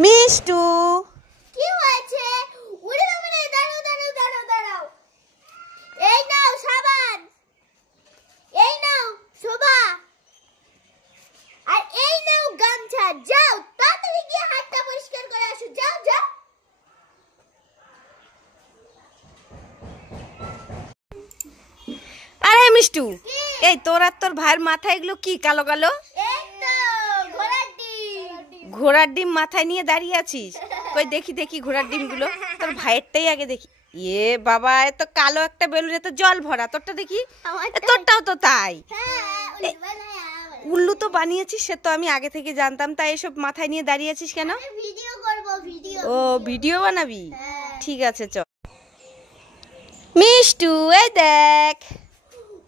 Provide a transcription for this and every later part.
মিষ্টু কি হয়েছে? উড়ে বাবা রে, দাঁড়াও দাঁড়াও দাঁড়াও দাঁড়াও। এই নাও সাবান, এই নাও শোভা, আর এই নাও গামছা। যাও তাড়াতাড়ি গিয়ে হাতটা পরিষ্কার করে আসো, যাও যাও। আরে মিষ্টু, এই তোর আর তোর ভাইয়ের মাথায় এগুলো কি কালো কালো? এই তো ঘোড়ার ডিম। ঘোড়ার ডিম মাথায় নিয়ে দাঁড়িয়ে আছিস? কই দেখি দেখি ঘোড়ার ডিমগুলো। তোর ভাইয়েরটাই আগে দেখি। এ বাবা, এত কালো একটা বেলুনে তো জল ভরা। তোরটা দেখি। তোরটাও তো তাই। উল্লু তো বানিয়েছিস, সে তো আমি আগে থেকে জানতাম। তাই এসব মাথায় নিয়ে দাঁড়িয়ে আছিস কেন? ভিডিও করব, ভিডিও। ও ভিডিও বানাবি? ঠিক আছে চল। মিষ্টু এই দেখ।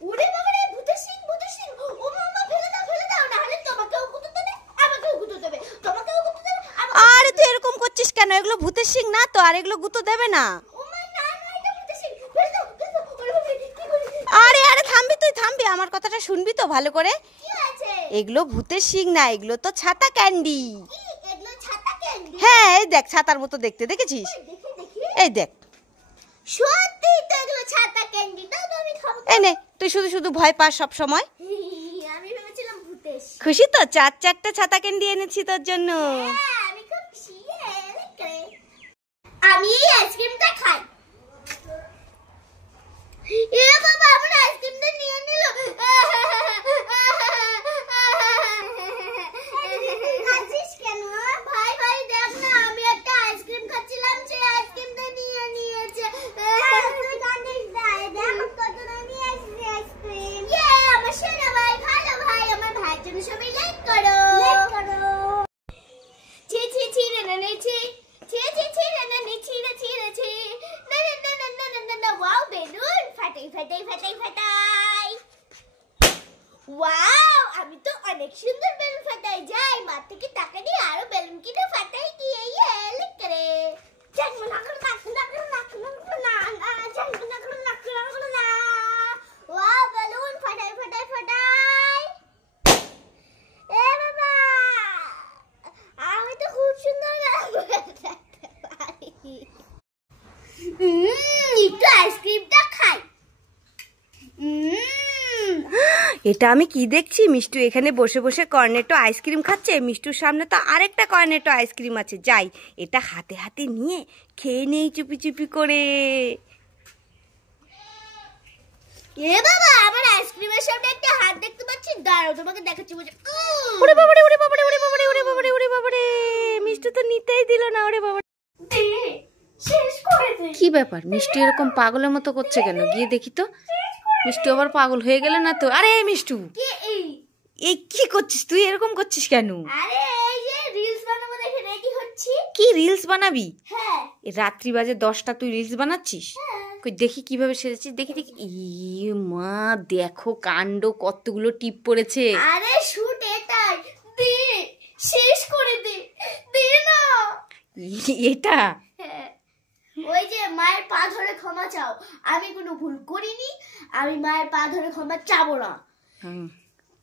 উড়ে বাবা রে, ভূতের সিং, ভূতের সিং। ও মামা ফেলে দাও না হলে তোমাকেও গুঁতো দেবে, আমাকেও গুঁতো দেবে, তোমাকেও গুঁতো দেবে। আরে তুই এরকম করছিস কেন? এগুলো ভূতের সিং না তো, আর এগুলো গুঁতো দেবে না। ও মা না না, এটা ভূতের সিং। ফেলে দাও, ফেলে দাও। ওরে বাবা রে, কি করি? আরে আরে থামবি, তুই থামবি, আমার কথাটা শুনবি তো ভালো করে। কি আছে? এগুলো ভূতের সিং না, এগুলো তো ছাতা ক্যান্ডি। কি এগুলো? ছাতা ক্যান্ডি? হ্যাঁ এই দেখ, ছাতার মতো দেখতে, দেখেছিস? দেখি দেখি। এই দেখ। সত্যি তো এগুলো ছাতা ক্যান্ডি। দাও তো আমি খাবো। এই নে, তুই শুধু শুধু ভয় পাস সব সময়। আমি ভেবেছিলাম ভূতের সিং। খুশি তো? চার চারটে ছাতা ক্যান্ডি এনেছি তোর জন্য। হ্যাঁ, আমি খুব খুশি। আমি এই আইসক্রিমটা খাই। এ বাবা, আমার আইসক্রিমটা নিয়ে নিল। খাচ্ছিস কেন? ভাই ভাই দেখ না, আমি একটা আইসক্রিম খাচ্ছিলাম, সেই আইসক্রিমটা নিয়ে নিয়েছে। তুই কাঁদিস না, দেখ কত দামি আইসক্রিম। ইয়ে, আমার সোনা ভাই, ভালো ভাই। আমার ভাইয়ের জন্য সবাই লাইক করো, লাইক করো। ছি ছি ছি রে না নে ছি, ছি ছি ছি রে না নে ছি রে ছি রে ছি। না না না না না না না। ওয়াও, বেলুন ফাটাই ফাটাই ফাটাই ফাটাই। ওয়াও, আমি তো অনেক সুন্দর বেলুন ফাটাই। যাই মা থেকে টাকা নিয়ে আরো বেলুন কিনে ফাটাই গিয়ে। ইয়ে লাইক করে। জানমনা করে না করে না করে না না, জানমনা করে না করে না। ওয়াও, বেলুন ফাটাই ফাটাই ফাটাই। এ বাবা, আমি তো খুব সুন্দর একটু আইসক্রিমটা খাই। এটা আমি কি দেখছি? মিষ্টু এখানে বসে বসে কর্নেটো আইসক্রিম খাচ্ছে। মিষ্টুর সামনে তো আরেকটা কর্নেটো আইসক্রিম আছে। যাই, এটা হাতে হাতে নিয়ে খেয়ে নেই চুপি চুপি করে। এ বাবা, আমার আইসক্রিমের সামনে একটা হাত দেখতে পাচ্ছি। দাঁড়াও, তোমাকে দেখাচ্ছি। ওরে বাবারে, ওরে বাবারে, ওরে বাবারে, ওরে বাবারে, ওরে বাবারে, মিষ্টু তো নিতেই দিল না। ওরে বাবা, শেষ করে দে। কি ব্যাপার? মিষ্টি এরকম পাগলের মতো করছে কেন? গিয়ে দেখি তো। মিষ্টু আবার পাগল হয়ে গেল না তো? আরে মিষ্টু, কি এই কি করছিস তুই? এরকম করছিস কেন? আরে এই যে রিলস বানাবো দেখে রেডি হচ্ছি। কি রিলস বানাবি? হ্যাঁ। এই রাত্রি বাজে 10টা, তুই রিলস বানাচ্ছিস? কই দেখি কিভাবে সেজেছিস, দেখি দেখি। ই মা, দেখো কাণ্ড, কতগুলো টিপ পড়েছে। আরে শুট এটাই। দে, শেষ করে দে, দে না। এটা হ্যাঁ। ওই যে মায়ের পা ধরে ক্ষমা চাও। আমি কোনো ভুল করিনি, আমি মায়ের পা ধরে ক্ষমা চাবো না।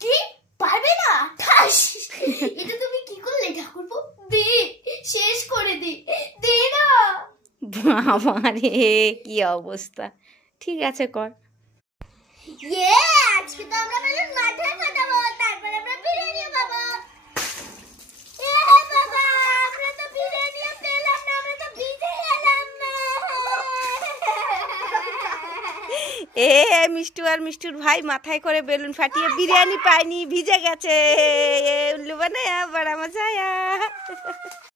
কি পারবে না? ঠাস। এটা তুমি কি করলে ঠাকুরপো? দে, শেষ করে দে, দে না। বাবা রে, কি অবস্থা। ঠিক আছে কর। ইয়ে, আজকে তো আমরা বেলুন মাথায় ফাটাবো, তারপর আমরা বিরিয়ানি খাবো। এ বাবা, আমরা তো বিরিয়ানি পেলাম না, আমরা তো ভিজে গেলাম না। এ মিষ্টু আর মিষ্টুর ভাই মাথায় করে বেলুন ফাটিয়ে বিরিয়ানি পায়নি, ভিজে গেছে। উল্লু বানায়া বড়া মজা আয়া।